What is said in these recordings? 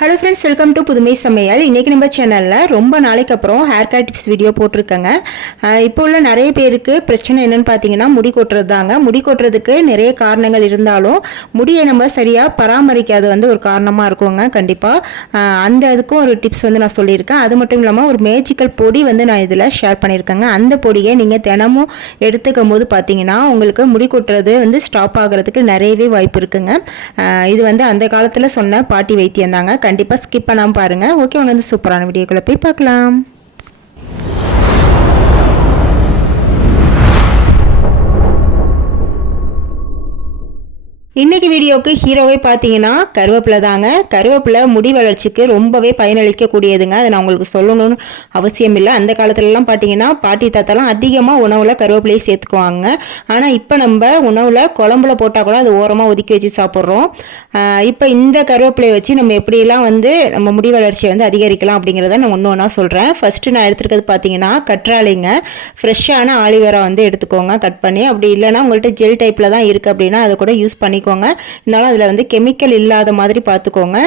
Hello friends, welcome to புதுமை சமையல். இன்றைக்கி நம்ம சேனலில் ரொம்ப நாளைக்கு அப்புறம் ஹேர் கேர் டிப்ஸ் வீடியோ போட்டிருக்கேங்க. இப்போ உள்ள நிறைய பேருக்கு பிரச்சனை என்னென்னு பார்த்தீங்கன்னா முடி கொட்டுறது தாங்க. முடி கொட்டுறதுக்கு நிறைய காரணங்கள் இருந்தாலும் முடியை நம்ம சரியாக பராமரிக்காது ஒரு காரணமாக இருக்குங்க. கண்டிப்பாக அந்த அதுக்கும் ஒரு டிப்ஸ் நான் சொல்லியிருக்கேன். அது மட்டும் இல்லாமல் ஒரு மேஜிக்கல் பொடி நான் இதில் ஷேர் பண்ணியிருக்கேங்க. அந்த பொடியை நீங்கள் தினமும் எடுத்துக்கும் போது பார்த்தீங்கன்னா உங்களுக்கு முடி கொட்டுறது ஸ்டாப் ஆகிறதுக்கு நிறையவே வாய்ப்பு இருக்குங்க. இது அந்த காலத்தில் சொன்ன பாட்டி வைத்தியம் தாங்க. கண்டிப்பாக ஸ்கிப் பண்ணாமல் பாருங்கள். ஓகே, சூப்பரான வீடியோக்குள்ளே போய் பார்க்கலாம். இன்றைக்கி வீடியோவுக்கு ஹீரோவே பார்த்தீங்கன்னா கருவேப்பிலை தாங்க. கருவேப்பிலை முடி வளர்ச்சிக்கு ரொம்பவே பயனளிக்கக்கூடியதுங்க. அதை நான் உங்களுக்கு சொல்லணும்னு அவசியம் இல்லை. அந்த காலத்துலலாம் பார்த்தீங்கன்னா பாட்டி தாத்தாலாம் அதிகமாக உணவில் கருவேப்பிலையை சேர்த்துக்குவாங்க. ஆனால் இப்போ நம்ம உணவில் குழம்புல போட்டால் கூட அது ஓரமாக ஒதுக்கி வச்சு சாப்பிட்றோம். இப்போ இந்த கருவேப்பிலையை வச்சு நம்ம எப்படியெல்லாம் நம்ம முடி வளர்ச்சியை அதிகரிக்கலாம் அப்படிங்கிறத நான் ஒன்று ஒன்றா சொல்கிறேன். ஃபஸ்ட்டு நான் எடுத்துருக்கிறது பார்த்தீங்கன்னா கற்றாழைங்க. ஃப்ரெஷ்ஷான ஆலிவேரா எடுத்துக்கோங்க கட் பண்ணி. அப்படி இல்லைனா உங்கள்கிட்ட ஜெல் டைப்பில் தான் இருக்குது அப்படின்னா அதை கூட யூஸ் பண்ணிக்கோங்க. இருந்தாலும் அதில் கெமிக்கல் இல்லாத மாதிரி பார்த்துக்கோங்க.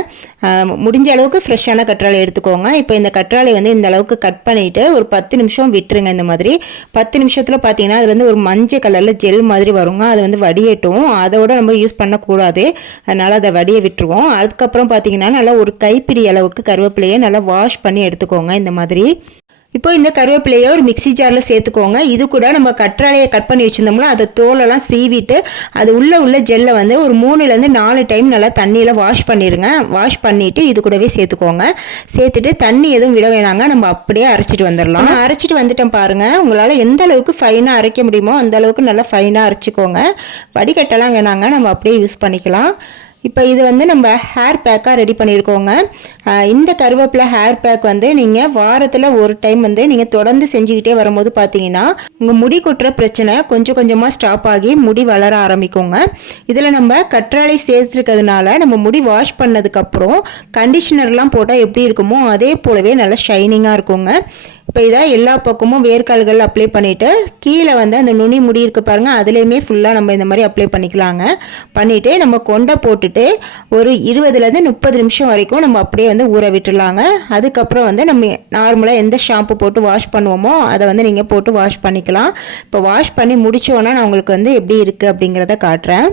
முடிஞ்ச அளவுக்கு ஃப்ரெஷ்ஷான கற்றாழை எடுத்துக்கோங்க. இப்போ இந்த கற்றாழை இந்த அளவுக்கு கட் பண்ணிவிட்டு ஒரு 10 நிமிஷம் விட்டுருங்க. இந்த மாதிரி 10 நிமிஷத்தில் பார்த்தீங்கன்னா அதில் ஒரு மஞ்சள் கலரில் ஜெல் மாதிரி வருங்க. அது வடியட்டும். அதோட நம்ம யூஸ் பண்ணக்கூடாது. அதனால் அதை வடிய விட்டுருவோம். அதுக்கப்புறம் பார்த்தீங்கன்னா நல்லா ஒரு கைப்பிடி அளவுக்கு கருவேப்பிலையை நல்லா வாஷ் பண்ணி எடுத்துக்கோங்க. இந்த மாதிரி இப்போ இந்த கருவேப்பிலையை ஒரு மிக்சி ஜாரில் சேர்த்துக்கோங்க. இது கூட நம்ம கற்றாழையை கட் பண்ணி வச்சுருந்தோம்னா அதை தோலெல்லாம் சீவிட்டு அது உள்ள ஜெல்லை ஒரு 3லேருந்து 4 டைம் நல்லா தண்ணியில் வாஷ் பண்ணிடுங்க. வாஷ் பண்ணிவிட்டு இது கூடவே சேர்த்துக்கோங்க. சேர்த்துட்டு தண்ணி எதுவும் விட வேணாங்க. நம்ம அப்படியே அரைச்சிட்டு வந்துடலாம். அரைச்சிட்டு வந்துட்டோம் பாருங்கள். உங்களால் எந்த அளவுக்கு ஃபைனாக அரைக்க முடியுமோ அந்த அளவுக்கு நல்லா ஃபைனாக அரைச்சிக்கோங்க. வடிகட்டெல்லாம் வேணாங்க, நம்ம அப்படியே யூஸ் பண்ணிக்கலாம். இப்போ இது நம்ம ஹேர் பேக்காக ரெடி பண்ணியிருக்கோங்க. இந்த கருவேப்பிலை ஹேர் பேக் நீங்கள் வாரத்தில் ஒரு டைம் நீங்கள் தொடர்ந்து செஞ்சுக்கிட்டே வரும்போது பார்த்தீங்கன்னா உங்கள் முடி கொட்டுற பிரச்சனை கொஞ்சம் கொஞ்சமாக ஸ்டாப் ஆகி முடி வளர ஆரம்பிக்குங்க. இதில் நம்ம கற்றாழை சேர்த்துருக்கிறதுனால நம்ம முடி வாஷ் பண்ணதுக்கப்புறம் கண்டிஷனர்லாம் போட்டால் எப்படி இருக்குமோ அதே போலவே நல்லா ஷைனிங்காக இருக்குங்க. இப்போ இதை எல்லா பக்கமும் வேர்க்கால்கள் அப்ளை பண்ணிவிட்டு கீழே அந்த நுனி முடி இருக்குது பாருங்கள், அதுலேயுமே ஃபுல்லாக நம்ம இந்த மாதிரி அப்ளை பண்ணிக்கலாங்க. பண்ணிவிட்டு நம்ம கொண்டை போட்டுட்டு ஒரு 20லேருந்து 30 நிமிஷம் வரைக்கும் நம்ம அப்படியே ஊற விட்டுடலாங்க. அதுக்கப்புறம் நம்ம நார்மலாக எந்த ஷாம்பு போட்டு வாஷ் பண்ணுவோமோ அதை நீங்கள் போட்டு வாஷ் பண்ணிக்கலாம். இப்போ வாஷ் பண்ணி முடித்தோன்னா நான் உங்களுக்கு எப்படி இருக்குது அப்படிங்கிறத காட்டுறேன்.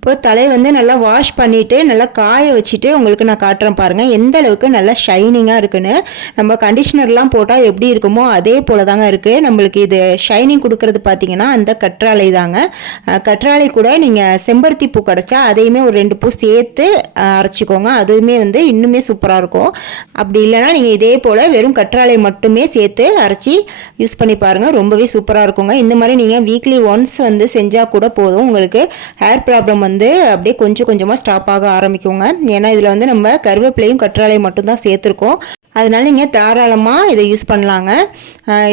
இப்போ தலை நல்லா வாஷ் பண்ணிவிட்டு நல்லா காய வச்சுட்டு உங்களுக்கு நான் காட்டுறேன் பாருங்கள் எந்த அளவுக்கு நல்லா ஷைனிங்காக இருக்குன்னு. நம்ம கண்டிஷனர்லாம் போட்டால் எப்படி இருக்குமோ அதே போல் தாங்க இருக்குது. நம்மளுக்கு இது ஷைனிங் கொடுக்கறது பார்த்தீங்கன்னா அந்த கற்றாழை தாங்க. கற்றாழை கூட நீங்கள் செம்பருத்தி பூ கிடச்சா அதையுமே ஒரு 2 பூ சேர்த்து அரைச்சிக்கோங்க. அதுவுமே இன்னுமே சூப்பராக இருக்கும். அப்படி இல்லைனா நீங்கள் இதே போல் வெறும் கற்றாழை மட்டுமே சேர்த்து அரைச்சி யூஸ் பண்ணி பாருங்கள். ரொம்பவே சூப்பராக இருக்குங்க. இந்த மாதிரி நீங்கள் வீக்லி ஒன்ஸ் செஞ்சால் கூட போதும். உங்களுக்கு ஹேர் ப்ராப்ளம் அப்படியே கொஞ்சம் கொஞ்சமாக ஸ்டாப் ஆக ஆரம்பிக்குங்க. ஏன்னா இதில் நம்ம கருவேப்பிலையும் கற்றாழையும் மட்டும்தான் சேர்த்துருக்கோம். அதனால நீங்கள் தாராளமாக இதை யூஸ் பண்ணலாங்க.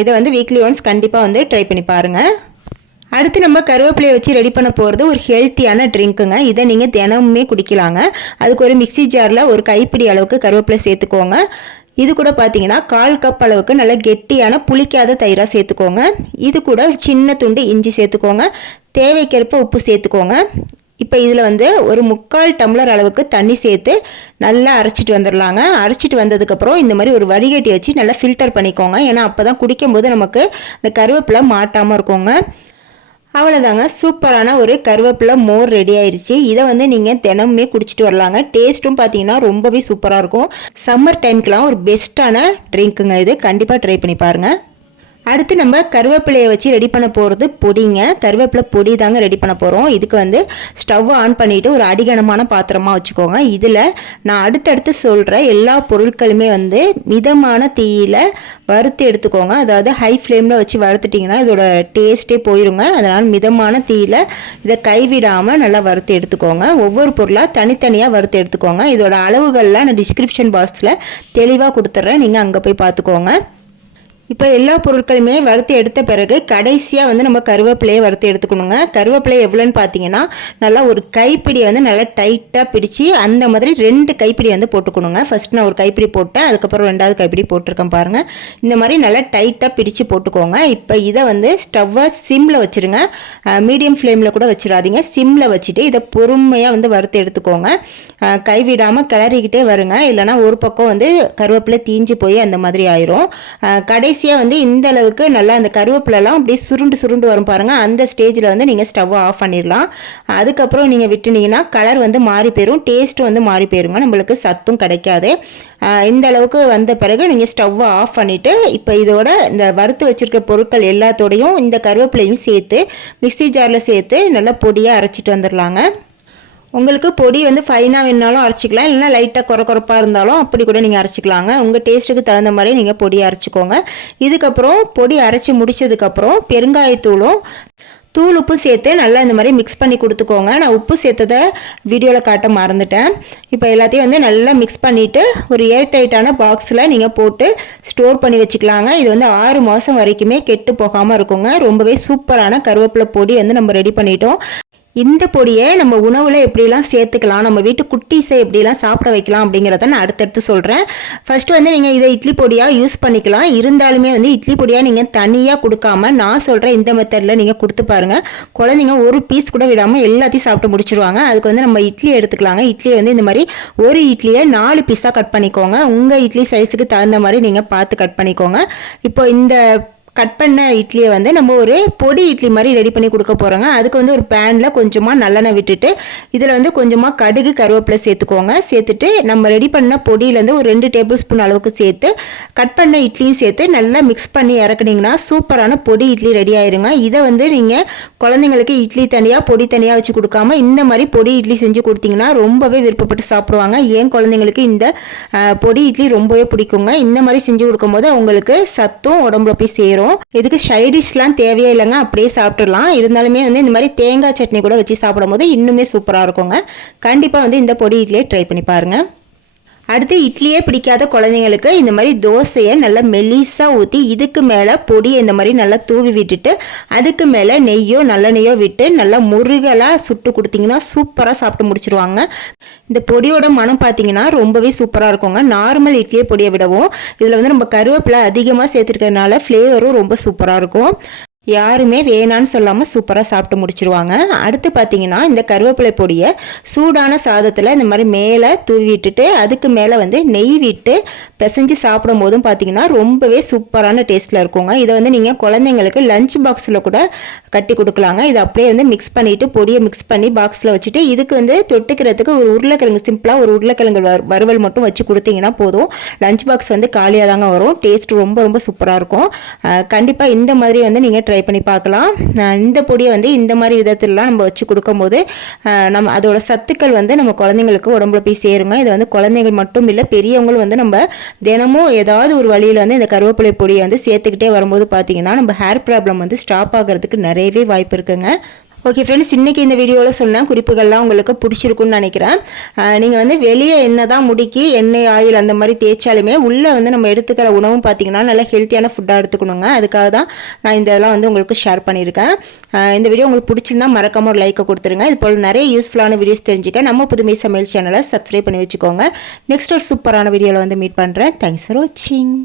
இதை வீக்லி ஒன்ஸ் கண்டிப்பாக ட்ரை பண்ணி பாருங்கள். அடுத்து நம்ம கருவேப்பிலையை வச்சு ரெடி பண்ண போகிறது ஒரு ஹெல்த்தியான ட்ரிங்க்குங்க. இதை நீங்கள் தினமுமே குடிக்கலாங்க. அதுக்கு ஒரு மிக்சி ஜாரில் ஒரு கைப்பிடி அளவுக்கு கருவேப்பிலை சேர்த்துக்கோங்க. இது கூட பார்த்தீங்கன்னா 1/4 கப் அளவுக்கு நல்ல கெட்டியான புளிக்காத தயிராக சேர்த்துக்கோங்க. இது கூட ஒரு சின்ன துண்டு இஞ்சி சேர்த்துக்கோங்க. தேவைக்கேற்ப உப்பு சேர்த்துக்கோங்க. இப்போ இதில் ஒரு 3/4 டம்ளர் அளவுக்கு தண்ணி சேர்த்து நல்லா அரைச்சிட்டு வந்துடலாங்க. அரைச்சிட்டு வந்ததுக்கப்புறம் இந்த மாதிரி ஒரு வடிகட்டி வச்சு நல்லா ஃபில்டர் பண்ணிக்கோங்க. ஏன்னா அப்போ தான் குடிக்கும்போது நமக்கு இந்த கருவேப்பிலை மாட்டாமல் இருக்குங்க. அவ்வளோதாங்க, சூப்பரான ஒரு கருவேப்பிலை மோர் ரெடி ஆயிடுச்சு. இதை நீங்கள் தினமுமே குடிச்சிட்டு வரலாங்க. டேஸ்ட்டும் பார்த்தீங்கன்னா ரொம்பவே சூப்பராக இருக்கும். சம்மர் டைமுக்கெலாம் ஒரு பெஸ்ட்டான ட்ரிங்க்குங்க. இது கண்டிப்பாக ட்ரை பண்ணி பாருங்கள். அடுத்து நம்ம கருவேப்பிலையை வச்சு ரெடி பண்ண போகிறது பொடிங்க. கருவேப்பிலை பொடி தாங்க ரெடி பண்ண போகிறோம். இதுக்கு ஸ்டவ் ஆன் பண்ணிவிட்டு ஒரு அடிகனமான பாத்திரமாக வச்சுக்கோங்க. இதில் நான் அடுத்தடுத்து சொல்கிற எல்லா பொருட்களுமே மிதமான தீயில் வறுத்து எடுத்துக்கோங்க. அதாவது ஹை ஃப்ளேமில் வச்சு வறுத்துட்டிங்கன்னா இதோட டேஸ்ட்டே போயிருங்க. அதனால் மிதமான தீயில் இதை கைவிடாமல் நல்லா வறுத்து எடுத்துக்கோங்க. ஒவ்வொரு பொருளாக தனித்தனியாக வறுத்து எடுத்துக்கோங்க. இதோட அளவுகள்லாம் நான் டிஸ்கிரிப்ஷன் பாக்ஸில் தெளிவாக கொடுத்துட்றேன், நீங்கள் அங்கே போய் பார்த்துக்கோங்க. இப்போ எல்லா பொருட்களுமே வறுத்து எடுத்த பிறகு கடைசியாக வந்து நம்ம கருவேப்பிலையை வறுத்து எடுத்துக்கணுங்க. கருவேப்பிலை எவ்வளோன்னு பார்த்தீங்கன்னா நல்லா ஒரு கைப்பிடி வந்து நல்லா டைட்டாக பிடிச்சி அந்த மாதிரி 2 கைப்பிடி வந்து போட்டுக்கணுங்க. ஃபர்ஸ்ட் நான் ஒரு கைப்பிடி போட்டேன், அதுக்கப்புறம் 2வது கைப்பிடி போட்டிருக்கேன் பாருங்கள். இந்த மாதிரி நல்லா டைட்டாக பிடிச்சு போட்டுக்கோங்க. இப்போ இதை வந்து ஸ்டவ்வை சிம்மில் வச்சுருங்க, மீடியம் ஃப்ளேமில் கூட வச்சிடாதீங்க. சிம்மில் வச்சுட்டு இதை பொறுமையாக வந்து வறுத்து எடுத்துக்கோங்க. கைவிடாமல் கிளறிக்கிட்டே வருங்க, இல்லைனா ஒரு பக்கம் வந்து கருவேப்பிலை தீஞ்சு போய் அந்த மாதிரி ஆயிரும். கடைசியாக வந்து இந்த அளவுக்கு நல்லா அந்த கருவேப்பிலெல்லாம் அப்படியே சுருண்டு வரும் பாருங்கள். அந்த ஸ்டேஜில் வந்து நீங்கள் ஸ்டவ்வை ஆஃப் பண்ணிடலாம். அதுக்கப்புறம் நீங்கள் விட்டுனீங்கன்னா கலர் வந்து மாறி போயிடும், டேஸ்ட் வந்து மாறி போயிருங்க, நம்மளுக்கு சத்தும் கிடைக்காது. இந்த அளவுக்கு வந்த பிறகு நீங்கள் ஸ்டவ்வை ஆஃப் பண்ணிவிட்டு இப்போ இதோட இந்த வறுத்து வச்சுருக்க பொருட்கள் எல்லாத்தோடையும் இந்த கருவேப்பிலையும் சேர்த்து மிக்ஸி ஜாரில் சேர்த்து நல்லா பொடியாக அரைச்சிட்டு வந்துடலாங்க. உங்களுக்கு பொடி வந்து ஃபைனாக வேணாலும் அரைச்சிக்கலாம், இல்லைனா லைட்டாக குறப்பாக இருந்தாலும் அப்படி கூட நீங்கள் அரைச்சிக்கலாங்க. உங்கள் டேஸ்ட்டுக்கு தகுந்த மாதிரி நீங்கள் பொடி அரைச்சிக்கோங்க. இதுக்கப்புறம் பொடி அரைச்சி முடித்ததுக்கப்புறம் பெருங்காயத்தூளும் தூள் உப்பு சேர்த்து நல்லா இந்த மாதிரி மிக்ஸ் பண்ணி கொடுத்துக்கோங்க. நான் உப்பு சேர்த்ததை வீடியோவில் காட்ட மறந்துட்டேன். இப்போ எல்லாத்தையும் வந்து நல்லா மிக்ஸ் பண்ணிவிட்டு ஒரு ஏர்டைட்டான பாக்ஸில் நீங்கள் போட்டு ஸ்டோர் பண்ணி வச்சுக்கலாங்க. இது வந்து 6 மாதம் வரைக்குமே கெட்டு போகாமல் இருக்குங்க. ரொம்பவே சூப்பரான கருவேப்பிலை பொடி வந்து நம்ம ரெடி பண்ணிட்டோம். இந்த பொடியை நம்ம உணவில் எப்படிலாம் சேர்த்துக்கலாம், நம்ம வீட்டு குட்டீஸை எப்படிலாம் சாப்பிட வைக்கலாம் அப்படிங்கிறத நான் அடுத்தடுத்து சொல்கிறேன். ஃபஸ்ட்டு வந்து நீங்கள் இதை இட்லி பொடியாக யூஸ் பண்ணிக்கலாம். இருந்தாலுமே வந்து இட்லி பொடியாக நீங்கள் தனியாக கொடுக்காம நான் சொல்கிற இந்த மெத்தடில் நீங்கள் கொடுத்து பாருங்கள். குழந்தைங்க ஒரு பீஸ் கூட விடாமல் எல்லாத்தையும் சாப்பிட்டு முடிச்சிருவாங்க. அதுக்கு வந்து நம்ம இட்லி எடுத்துக்கலாங்க. இட்லியை வந்து இந்த மாதிரி ஒரு இட்லியை 4 பீஸாக கட் பண்ணிக்கோங்க. உங்கள் இட்லி சைஸுக்கு தகுந்த மாதிரி நீங்கள் பார்த்து கட் பண்ணிக்கோங்க. இப்போ இந்த கட் பண்ண இட்லியை வந்து நம்ம ஒரு பொடி இட்லி மாதிரி ரெடி பண்ணி கொடுக்க போகிறோங்க. அதுக்கு வந்து ஒரு பேனில் கொஞ்சமாக நல்லெண்ணெய் விட்டுட்டு இதில் வந்து கொஞ்சமாக கடுகு கருவேப்பிலை சேர்த்துக்கோங்க. சேர்த்துட்டு நம்ம ரெடி பண்ண பொடியிலேருந்து ஒரு 2 டேபிள் ஸ்பூன் அளவுக்கு சேர்த்து கட் பண்ண இட்லியும் சேர்த்து நல்லா மிக்ஸ் பண்ணி இறக்குனீங்கன்னா சூப்பரான பொடி இட்லி ரெடி ஆயிருங்க. இதை வந்து நீங்கள் குழந்தைங்களுக்கு இட்லி தனியாக பொடி தனியாக வச்சு கொடுக்காம இந்த மாதிரி பொடி இட்லி செஞ்சு கொடுத்தீங்கன்னா ரொம்பவே விருப்பப்பட்டு சாப்பிடுவாங்க. ஏன் குழந்தைங்களுக்கு இந்த பொடி இட்லி ரொம்பவே பிடிக்குங்க. இந்த மாதிரி செஞ்சு கொடுக்கும்போது அவங்களுக்கு சத்தும் உடம்புல போய் சேரும். இதுக்கு சைடிஷ்லாம் தேவையே இல்லைங்க, அப்படியே சாப்பிட்றலாம். இருந்தாலுமே வந்து இந்த மாதிரி தேங்காய் சட்னி கூட வச்சு சாப்பிடும் போது இன்னுமே சூப்பராக இருக்குங்க. கண்டிப்பாக வந்து இந்த பொடி இட்லியை ட்ரை பண்ணி பாருங்கள். அடுத்து இட்லியே பிடிக்காத குழந்தைங்களுக்கு இந்த மாதிரி தோசையை நல்லா மெலிசாக ஊற்றி இதுக்கு மேலே பொடியை இந்த மாதிரி நல்லா தூவி விட்டுட்டு அதுக்கு மேலே நெய்யோ நல்லெண்ணெய்யோ விட்டு நல்லா முருகலாக சுட்டு கொடுத்தீங்கன்னா சூப்பராக சாப்பிட்டு முடிச்சிருவாங்க. இந்த பொடியோட மனம் பார்த்தீங்கன்னா ரொம்பவே சூப்பராக இருக்குங்க. நார்மல் இட்லியே பொடியை விடவும் இதில் வந்து நம்ம கருவேப்பிலை அதிகமாக சேர்த்துருக்கிறதுனால ஃப்ளேவரும் ரொம்ப சூப்பராக இருக்கும். யாருமே வேணான்னு சொல்லாமல் சூப்பராக சாப்பிட்டு முடிச்சிருவாங்க. அடுத்து பார்த்தீங்கன்னா இந்த கருவேப்பிலை பொடியை சூடான சாதத்தில் இந்த மாதிரி மேலே தூவி விட்டுட்டு அதுக்கு மேலே வந்து நெய் விட்டு பிசைஞ்சு சாப்பிடும் போதும் பார்த்தீங்கன்னா ரொம்பவே சூப்பரான டேஸ்ட்டில் இருக்குங்க. இதை வந்து நீங்கள் குழந்தைங்களுக்கு லஞ்ச் பாக்ஸில் கூட கட்டி கொடுக்கலாங்க. இதை அப்படியே வந்து மிக்ஸ் பண்ணிவிட்டு பொடியை மிக்ஸ் பண்ணி பாக்ஸில் வச்சுட்டு இதுக்கு வந்து தொட்டுக்கிறதுக்கு ஒரு உருளைக்கிழங்கு சிம்பிளாக ஒரு உருளைக்கிழங்கு வறுவல் மட்டும் வச்சு கொடுத்தீங்கன்னா போதும். லஞ்ச் பாக்ஸ் வந்து காலியாக தாங்க வரும். டேஸ்ட் ரொம்ப ரொம்ப சூப்பராக இருக்கும். கண்டிப்பாக இந்த மாதிரி வந்து நீங்கள் ட்ரை பண்ணி பார்க்கலாம். இந்த பொடியை வந்து இந்த மாதிரி விதத்திலலாம் நம்ம வச்சு கொடுக்கும்போது நம்ம அதோட சத்துக்கள் வந்து நம்ம குழந்தைங்களுக்கு உடம்புல போய் சேருங்க. இது வந்து குழந்தைகள் மட்டும் இல்லை, பெரியவங்களும் வந்து நம்ம தினமும் ஏதாவது ஒரு வழியில் வந்து இந்த கருவேப்பிலை பொடியை வந்து சேர்த்துக்கிட்டே வரும்போது பார்த்தீங்கன்னா நம்ம ஹேர் ப்ராப்ளம் வந்து ஸ்டாப் ஆகிறதுக்கு நிறையவே வாய்ப்பு இருக்குங்க. ஓகே ஃப்ரெண்ட்ஸ், இன்றைக்கி இந்த வீடியோவில் சொன்ன குறிப்புகள்லாம் உங்களுக்கு பிடிச்சிருக்குன்னு நினைக்கிறேன். நீங்கள் வந்து வெளியே எண்ணெய் தான் முடிக்கி எண்ணெய் ஆயில் அந்த மாதிரி தேய்ச்சாலுமே உள்ளே வந்து நம்ம எடுத்துக்கிற உணவும் பார்த்திங்கன்னா நல்லா ஹெல்த்தியான ஃபுட்டாக எடுத்துக்கணுங்க. அதுக்காக தான் நான் இதெல்லாம் வந்து உங்களுக்கு ஷேர் பண்ணியிருக்கேன். இந்த வீடியோ உங்களுக்கு பிடிச்சிருந்தா மறக்காம ஒரு லைக்கை கொடுத்துருங்க. இது போல் நிறைய யூஸ்ஃபுல்லான வீடியோஸ் தெரிஞ்சுக்க நம்ம புதுமை சமையல் சேனலை சப்ஸ்கிரைப் பண்ணி வச்சுக்கோங்க. நெக்ஸ்ட் ஒரு சூப்பரான வீடியோவில் வந்து மீட் பண்ணுறேன். தேங்க்ஸ் ஃபார் வாட்சிங்.